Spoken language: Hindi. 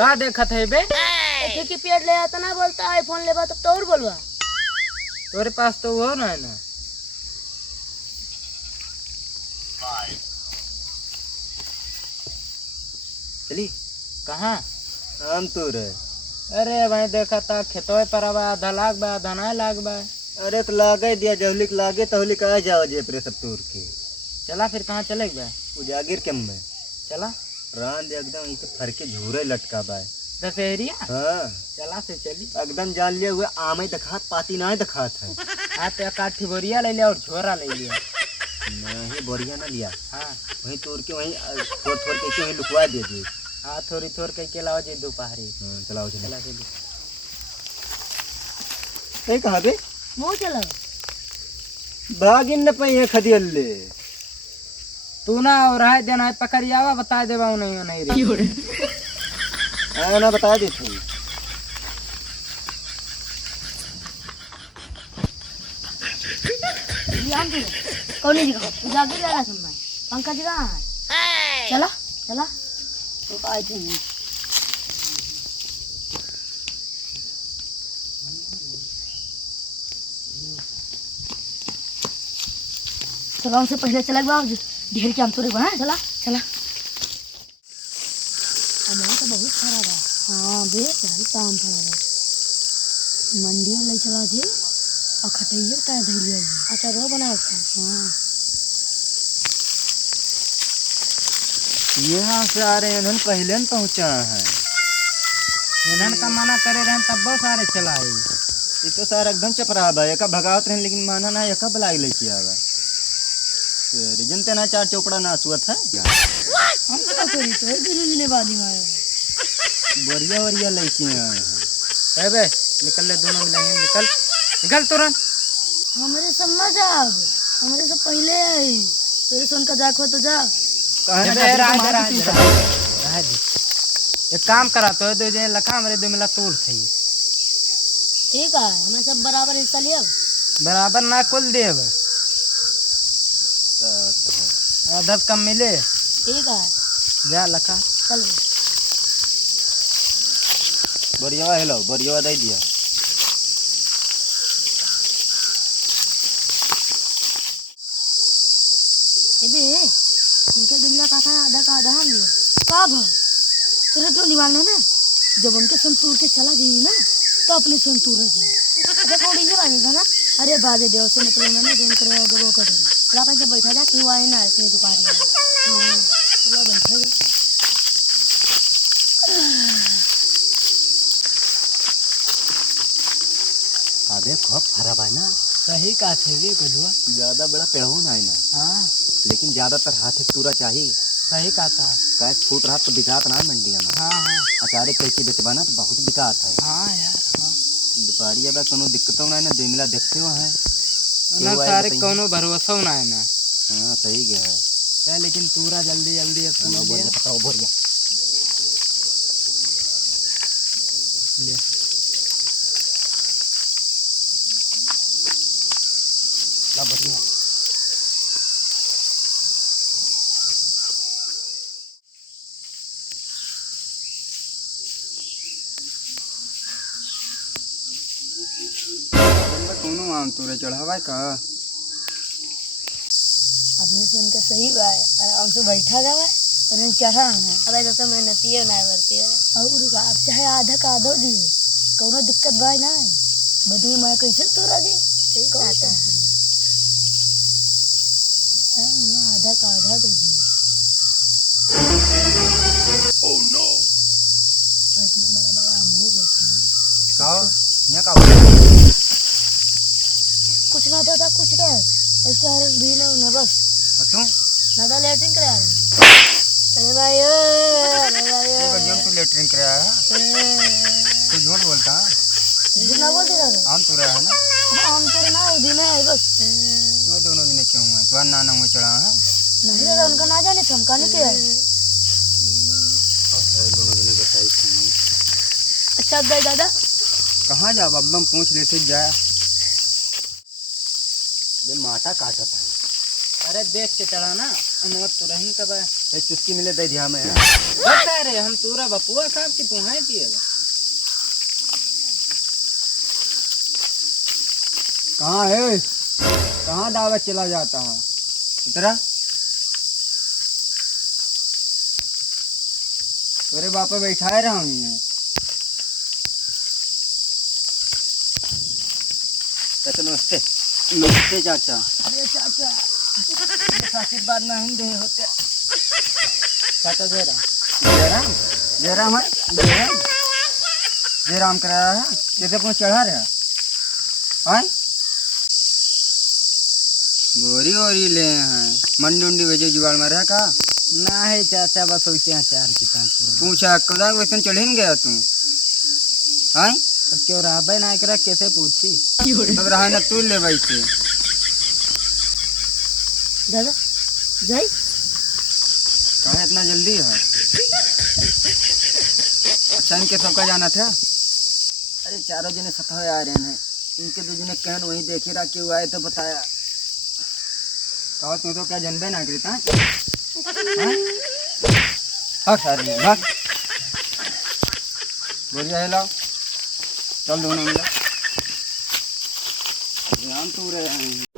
का देखत है बे? ठीक की पेड़ ले आता ना बोलता आईफोन लेबा तो और बोलवा। तोरे पास तो वो ना है ना। चली कहाँ? आम तोर है। अरे भाई देखा था खेतों पर अब आधा लाख बा आधा ना लाख बा। अरे तो लागे दिया जहलिक लागे तहलिक आ जाओ जे प्रे सब तोर के चला फिर कहाँ चले बा? उजागिर के में चला रान एकदम इसे फर के झूरे लटका बाय। दशहरिया। हाँ चला से चली। एकदम जान लिया हुए आमे दिखात पाती ना दिखात है। आज तो काठी बोरिया ले लिया और झोरा ले लिया। नहीं बोरिया ना लिया। हाँ वहीं तोड़ के वहीं थोड़ थोड़ के वहीं लुकवा दे दे। हाँ थोड़ी थोड़ के लाओ जी दोपहरी। चलाओ चला चली। कहीं कहाँ पे वो चला भागिन न पई है खदियल ले। तू ना और है देना है पकड़ियावा बता देवा नहीं नहीं रे। आया ना बता दे तू। ध्यान दे कौन जगह उजागर वाला सुन मैं पंकज जगह है। चला चला तो आई थी चला उनसे पहले चला बाबू ढेर के हम तोरे बना चला चला। अमौन तो बहुत खराब है। हाँ बे बहुत काम खराब है। मंडी ले चला जे और खटैया का धैलिया अच्छा रो बना उसका। हाँ यहाँ से आ रहे हैं पहले न पहुँचा है। इन्हन का मना करे रहे तब बहुत सारे चलाए। ये तो सारा एकदम चपरा बा एक भगावत रहे लेकिन माना ना एक बुलाई लेके आवा। जनते ना चार चौपड़ा ना सुअत है। हम क्या करी तो दिल्ली बादी मारे बढ़िया बढ़िया लेके आए हैं। बे निकल ले दोनों मिलेंगे निकल निकल तुरंत। हमारे समझ अब हमारे से पहले आई तेरे सोन का जाको तो जा। एक काम करा तो दो जे लखा हमरे दो मिला तोड़ थई। ठीक है हमें सब बराबर हिस्सा लिया बराबर ना कुल देव आधा कम मिले। ठीक है जा लखा चल बढ़िया हेलो बढ़िया दे दिया। एबे उनके दुनिया का था आधा का आधा हम लिए का भ तेरे तो दिमाग में ना जब उनके संतूर के चला गई ना तो अपने संतूर जी अरे थोड़ी सी बात है ना। अरे बाजे देव से मतलब मैंने जोन करे वो कर चला पैसे बैठा जा क्यों आए ना इसने दुकान में। हां चलो बैठे जा अबे खूब खराब है ना। सही का थे वे गुलवा ज्यादा बड़ा पेड़ो ना है ना। हाँ लेकिन ज्यादातर हाथ तुरा चाहिए। सही का था। कैश फूट रहा तो बिकात ना मंडिया में। हाँ हाँ अचारे कैसे बेचबा ना तो बहुत बिकात है। हाँ यार हाँ व्यापारी अब कोनो दिक्कतों ना ना देमिला देखते हो हैं ना सारे कोनो भरोसा ना है ना। हाँ सही गया है। क्या लेकिन पूरा जल्दी जल्दी अब तुम बोरिया पकड़ो बोरिया। ले ला बोरिया। कोनो आम तोरे चढ़ावा का अपने से उनका सही गाय आराम से बैठा गया है और उन्हें चढ़ा है। अरे जैसे मेहनती है ना करती है और आप चाहे आधा का आधा दिए कोनो दिक्कत भाई ना है बदी मैं कैसे तोरा जी सही कहता है। मैं आधा का आधा दे दी। ओह नो इतना बड़ा बड़ा आम हो गया का यहाँ का कुछ ना दादा कुछ ना ऐसा भी ना उन्हें बस तू दादा लेटरिंग करा रहे। अरे भाई ये बच्चों को लेटरिंग कराया है। तू झूठ बोलता है। जितना बोलते दादा आम तोरा है ना। हाँ हम तो ना उदी में है बस। तुम्हें दोनों जने क्यों हुए तुम्हारा नाना हुए चढ़ा है। नहीं दादा उनका ना जाने चमकाने के है। दोनों जने बताई थी। अच्छा अब गए दादा कहाँ जा अब हम पूछ लेते जाए। बे माटा काटता है। अरे देख के चढ़ा ना अमोद तो रही कब चुस्की मिले दे ध्यान में। बता रे हम तूरा बपुआ साहब की तू है पिएगा। कहाँ है? कहाँ दावत चला जाता है? उतरा। तेरे बापा बैठाए रहा हूँ। चाचा नमस्ते। नमस्ते चाचा। अरे चाचा आशीर्वाद नहीं दे होते। चाचा जय राम। जयराम जयराम है जयराम। जयराम करा रहा है कैसे पहुँच चढ़ा रहा है? बोरी वोरी ले हैं मंडी उंडी भेजे जुगाड़ में रहा का ना है चाचा बस वैसे अचार की पूरा पूछा कदा वैसे चढ़ नहीं गया तू? हाँ अब क्यों राबे ना करा कैसे पूछी। तब रहा ना तू ले भाई से। दादा जाई कहा इतना जल्दी है? अच्छा इनके सबका जाना था? अरे चारों जने सफाई आ रहे हैं। इनके दो जने कहन वहीं देखे रहा क्यों आए तो बताया। कहा तू तो क्या जनबे ना करता हाँ सारे भाग बोलिया है लाओ चल दोनों मिला ध्यान तू रहे हैं।